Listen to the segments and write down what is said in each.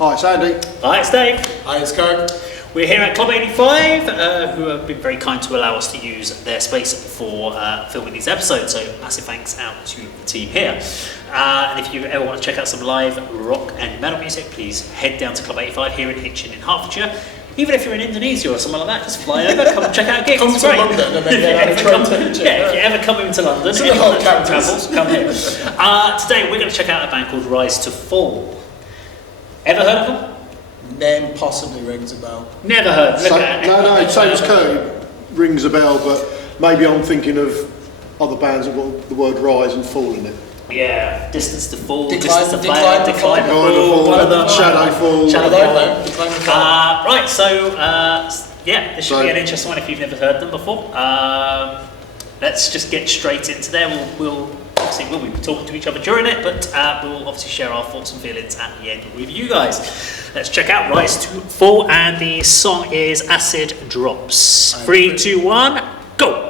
Hi, it's Andy. Hi, it's Dave. Hi, it's Kirk. We're here at Club 85, who have been very kind to allow us to use their space for filming these episodes, so massive thanks out to the team here. And if you ever want to check out some live rock and metal music, please head down to Club 85 here in Hitchin in Hertfordshire. Even if you're in Indonesia or somewhere like that, just fly over, come and check out gigs. Come It's to great. London and then get on a train to Hitchin. If you ever come into London, It's in the whole counties. travels, come here. Today we're going to check out a band called Rise to Fall. Ever heard of them? Name possibly rings a bell. Never heard. No, same as Kirk. Rings a bell, but maybe I'm thinking of other bands that got the word rise and fall in it. Yeah, Distance to Fall, Decline- Distance to Decline Fail, to Decline to Fall. Fall, one of them. Shadow Fall. Shadow Fall. Right, so yeah, this should be an interesting one if you've never heard them before. Let's just get straight into there. We'll be talking to each other during it, but we'll obviously share our thoughts and feelings at the end with you guys. Let's check out Rise to Fall, and the song is Acid Drops. 3, 2, 1, go!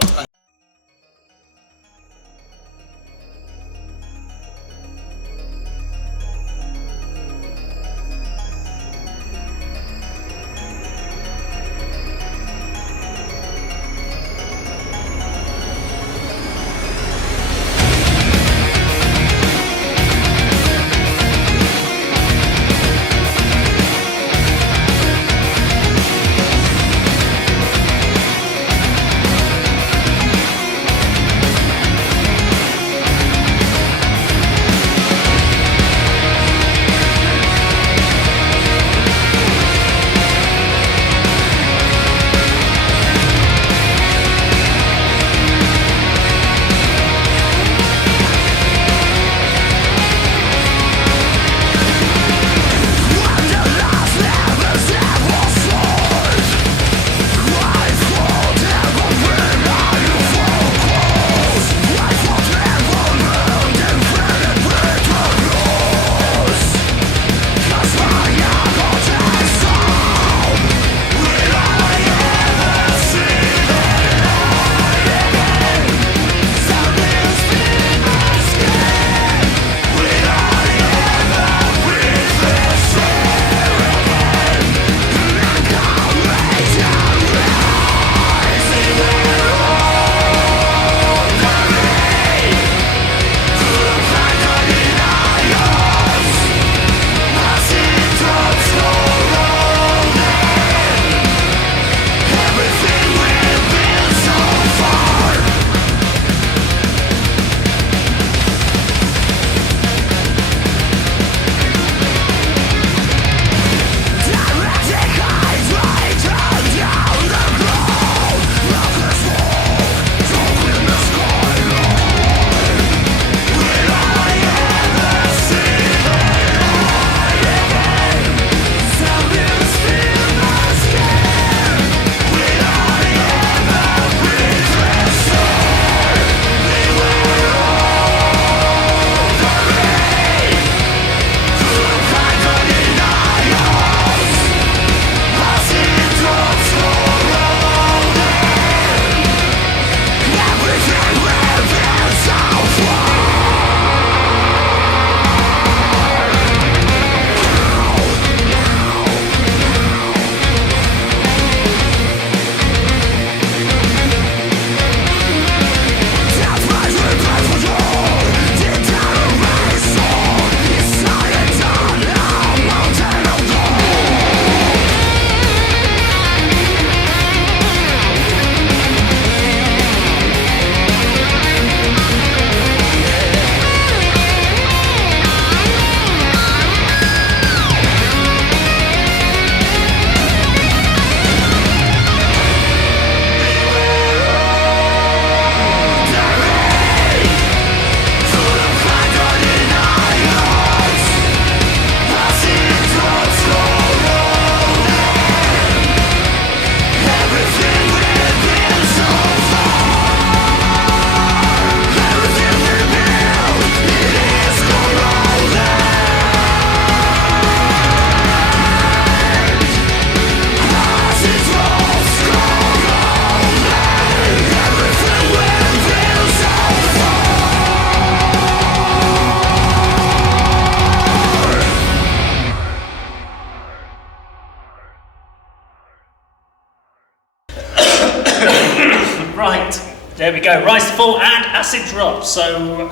Right, there we go. Rise to Fall and Acid Drop. So,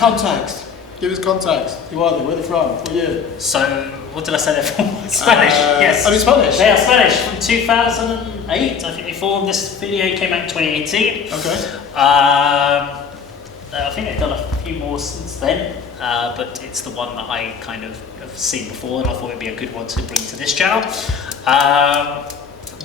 Context. Give us context. Who are they? Where are they from? What year? so what did I say they're from? Spanish, yes. Oh, it's Spanish? They are Spanish from 2008. I think they formed. This video came out in 2018. Okay. I think they've done a few more since then, but it's the one that I kind of have seen before, and I thought it'd be a good one to bring to this channel.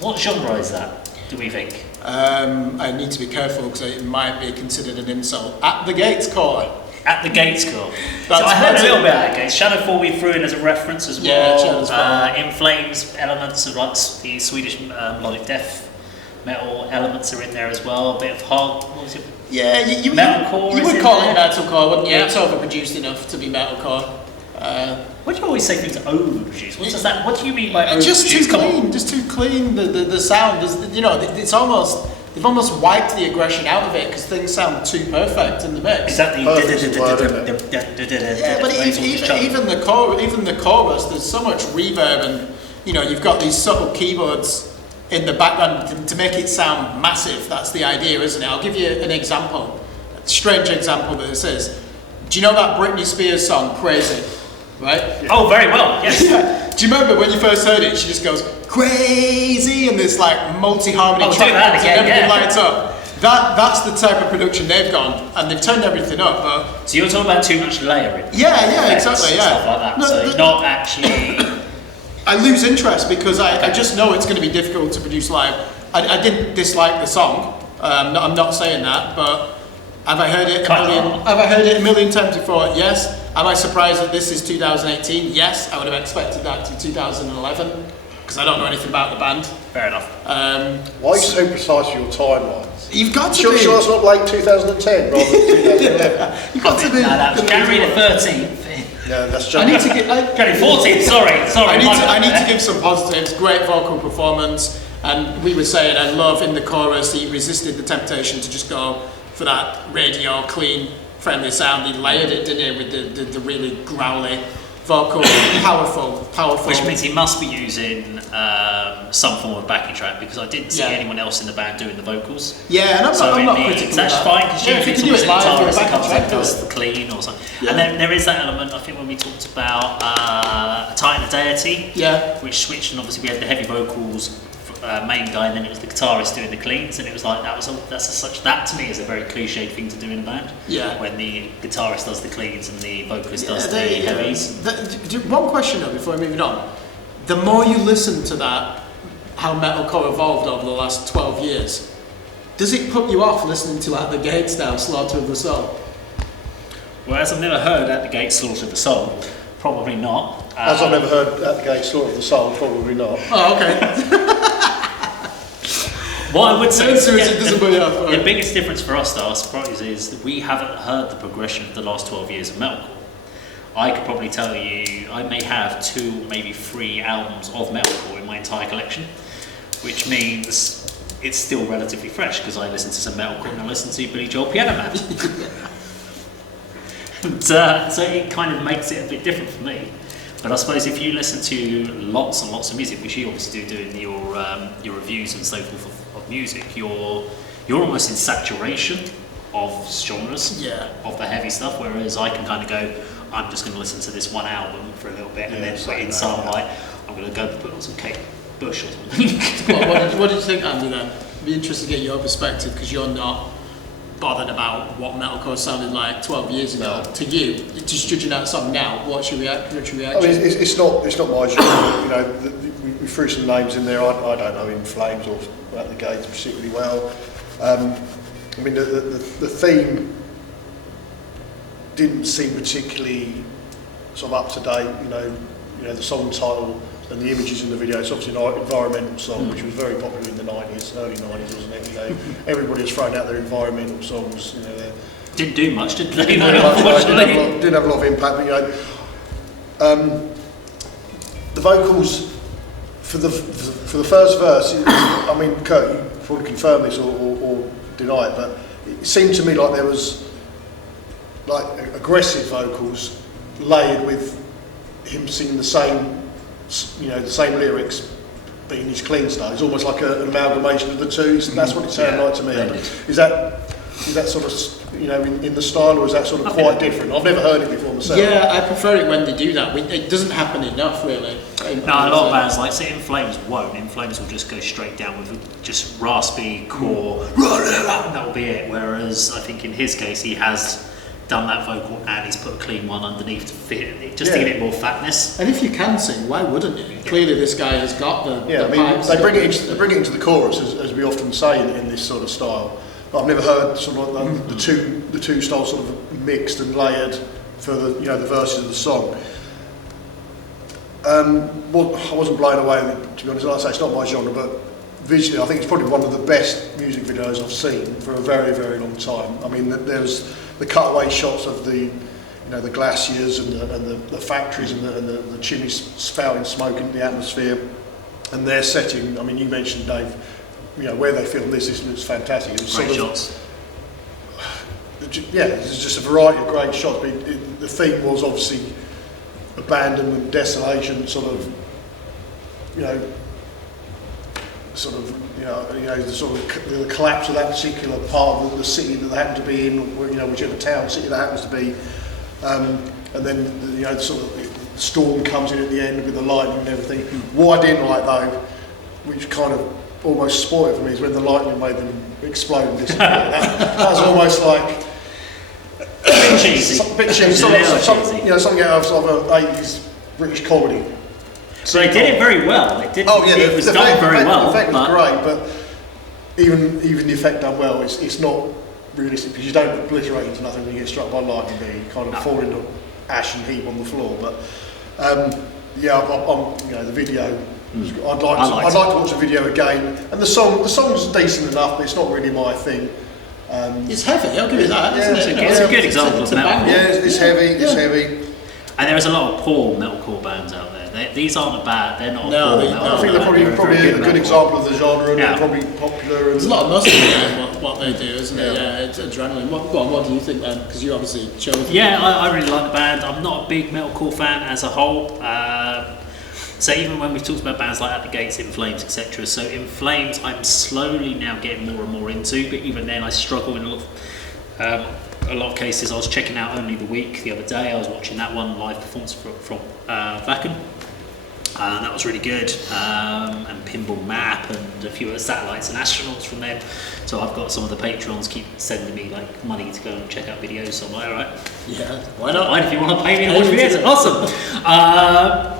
What genre is that, do we think? I need to be careful because it might be considered an insult. At the Gates core. At the Gates core. So That's I heard a better. little bit at the Gates. Shadowfall we threw in as a reference as Yeah, well. Shadowfall. In Flames elements of like the Swedish melodic death metal elements are in there as well. A bit of hard. What was it? Yeah, you Metalcore you is would in call there. it metalcore, wouldn't you? Yeah. It's overproduced enough to be metalcore. Why do you always say things are overproduced? What does that? What do you mean by overproduced? Just too Come on. clean, just too clean. The sound, it's almost they've almost wiped the aggression out of it because things sound too perfect in the mix. Is that the Perfect word, isn't Yeah, but even the chorus, there's so much reverb, and you've got these subtle keyboards in the background to make it sound massive. That's the idea, isn't it? I'll give you an example, a strange example that this is. Do you know that Britney Spears song, Crazy? Right? Oh, very well. Yes. Yeah. Do you remember when you first heard it? She just goes crazy, and this like multi-harmony Oh, do trumpets that and again, everything yeah. lights up. That's the type of production they've gone, and they've turned everything up. But So you're talking about too much layering. yeah, Effects exactly, and yeah. Stuff like that. No, So the- not actually. I lose interest because I just know it's going to be difficult to produce live. I didn't dislike the song. I'm not saying that, but have I heard it a million times before? Yes. Am I surprised that this is 2018? Yes. I would have expected that to be 2011 because I don't know anything about the band. Fair enough. Why are you so precise with your timelines? You've got to Sure, be. sure that's not late 2010 rather than 2011. You've got to be. No, that was January the 13th. Yeah, that's I just. need to get. January 14th. Sorry. I need to give some positives. Great vocal performance, and we were saying I love in the chorus he resisted the temptation to just go for that radio clean, friendly sound. He layered it, didn't he, with the really growly vocal, powerful. Which means he must be using some form of backing track because I didn't see Yeah. anyone else in the band doing the vocals. Yeah, and I'm So not it critical means of that's that. fine because Yeah, if usually you it's can do always it the live with guitarist a that backing comes in track, and do does it. the clean or something. Yeah. And then there is that element, I think, when we talked about Titan of Deity, Yeah. which switched, and obviously we had the heavy vocals main guy, and then it was the guitarist doing the cleans, and it was like that to me is a very cliched thing to do in a band. Yeah. When the guitarist does the cleans and the vocalist does the heavies. One question though, before moving on. The more you listen to that, how metalcore evolved over the last 12 years, does it put you off listening to At the Gates now, Slaughter of the Soul? Whereas I've never heard At the Gates Slaughter of the Soul, probably not. As I've never heard At the Gate Slaughter of the Soul, probably not. Oh, okay. What I would say The answer is yeah, it doesn't put you off. the Right. biggest difference for us, though, I suppose, is that we haven't heard the progression of the last 12 years of metalcore. I could probably tell you, I may have 2, maybe 3 albums of metalcore in my entire collection, which means it's still relatively fresh because I listen to some metalcore and I listen to Billy Joel Piano Man. And, so it kind of makes it a bit different for me. But I suppose if you listen to lots and lots of music, which you obviously do doing your reviews and so forth of music, you're almost in saturation of genres, Yeah. of the heavy stuff. Whereas I can kind of go, I'm just going to listen to this one album for a little bit, and Yeah, then put same in that, some yeah. like I'm going to go put on some Kate Bush or something. What did you think, Andy, then? I'd be interested to get your perspective because you're not bothered about what metalcore sounded like 12 years ago. No. To you, just judging that song now, what's your reaction? I mean, it's not my genre. You know, we threw some names in there. I don't know In Flames or At the Gates particularly well. I mean, the theme didn't seem particularly sort of up to date. You know, the song title and the images in the video. It's obviously an environmental song, which was very popular in the 90s, early 90s, wasn't it? You know, everybody was throwing out their environmental songs. You know, Didn't do much, did they? didn't have a lot of impact, but you know, the vocals for the first verse. I mean, Kirk, you probably confirm this or deny it, but it seemed to me like there was like aggressive vocals layered with him singing the same lyrics in his clean style. It's almost like an amalgamation of the two. That's what it sounded like to me. blended. Is that sort of, you know, in the style, or is that sort of quite different? I've never heard it before myself. Yeah, I prefer it when they do that. It doesn't happen enough, really. No, a lot of bands like say In Flames won't. In Flames will just go straight down with just raspy core, and that'll be it. Whereas I think in his case he has done that vocal and he's put a clean one underneath to fit it, just to give it more fatness. And if you can sing, why wouldn't you? Clearly, this guy has got the Yeah, I mean, pipes. they bring it into the chorus, as we often say in this sort of style. But I've never heard sort of like the two styles sort of mixed and layered for the verses of the song. Well, I wasn't blown away with it, to be honest. Like I say, it's not my genre, but visually, I think it's probably one of the best music videos I've seen for a very, very long time. I mean, there's the cutaway shots of the glaciers and the factories and the chimneys spouting smoke into the atmosphere, and their setting. I mean, you mentioned, Dave, where they filmed this looks fantastic. It was Great shots. Yeah, there's just a variety of great shots. But the theme was obviously abandonment, desolation, the collapse of that particular part of the city that they happen to be in, whichever town, city that happens to be, and then the storm comes in at the end with the lightning and everything. What I didn't like though, which kind of almost spoiled it for me, is when the lightning made them explode and disappear. that was almost like A bit cheesy. a bit cheesy, something out of an 80s British comedy. So they did it very well. It was done very well. The effect was but great, but even the effect done well, it's not realistic, because you don't obliterate into nothing when you get struck by lightning. You kind of fall into ash and heap on the floor. But the video. I'd like to watch the video again, and the song's decent enough, but it's not really my thing. It's heavy, I'll give you that, isn't it? It's a good example of metal. Yeah, it's heavy. And there is a lot of poor metalcore bands out there. These aren't bad. They're not No, poor they- metalcore. I think they're probably a good example of the genre, and Yeah. they're probably popular. And There's a lot of muscle in what they do, isn't it? Yeah, it's adrenaline. What do you think then? Because you obviously chose it. Yeah, I really like the band. I'm not a big metalcore fan as a whole. So even when we've talked about bands like A.D.K, In Flames, etc. So In Flames, I'm slowly now getting more and more into. But even then, I struggle in a lot of cases. I was checking out Only the Week the other day. I was watching that one live performance from Wacken. That was really good, and Pinball Map and a few other Satellites and Astronauts from them. So I've got some of the patrons keep sending me like money to go and check out videos. So I'm like, all right, Yeah, why not? fine, if you want to pay me to watch videos, awesome.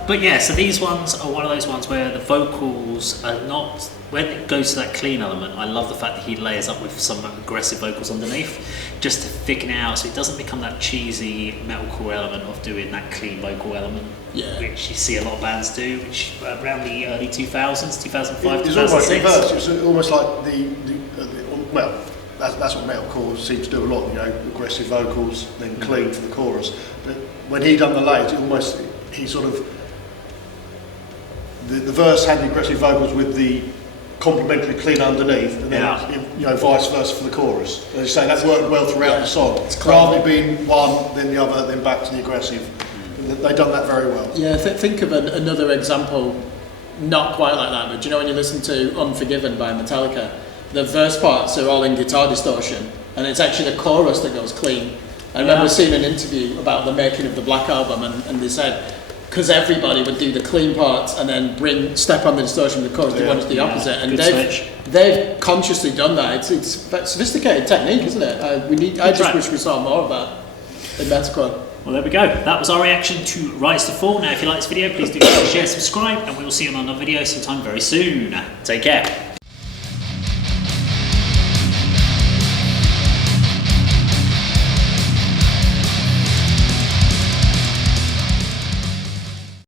But yeah, so these ones are one of those ones where the vocals are not. When it goes to that clean element, I love the fact that he layers up with some aggressive vocals underneath, just to thicken it out, so it doesn't become that cheesy metalcore element of doing that clean vocal element, which you see a lot of bands do, which around the early 2000s, 2005, It's almost 2006. reverse. It's almost like that's what metalcore seems to do a lot. Aggressive vocals, then clean for the chorus. But when he done the layers, the verse had the aggressive vocals with the complementary clean underneath, and then vice versa for the chorus. As you say, that worked well throughout the song. Rather than being one, then the other, then back to the aggressive. They've done that very well. Yeah, think of another example, not quite like that, but do you know when you listen to Unforgiven by Metallica, the verse parts are all in guitar distortion, and it's actually the chorus that goes clean. I remember seeing an interview about the making of the Black Album, and they said, because everybody would do the clean parts and then step on the distortion of the chorus, they wanted the opposite, and they've consciously done that. It's sophisticated technique, isn't it? I just wish we saw more of that in metalcore. Well, there we go. That was our reaction to Rise to Fall. Now, if you like this video, please do share, subscribe, and we will see you on another video sometime very soon. Take care.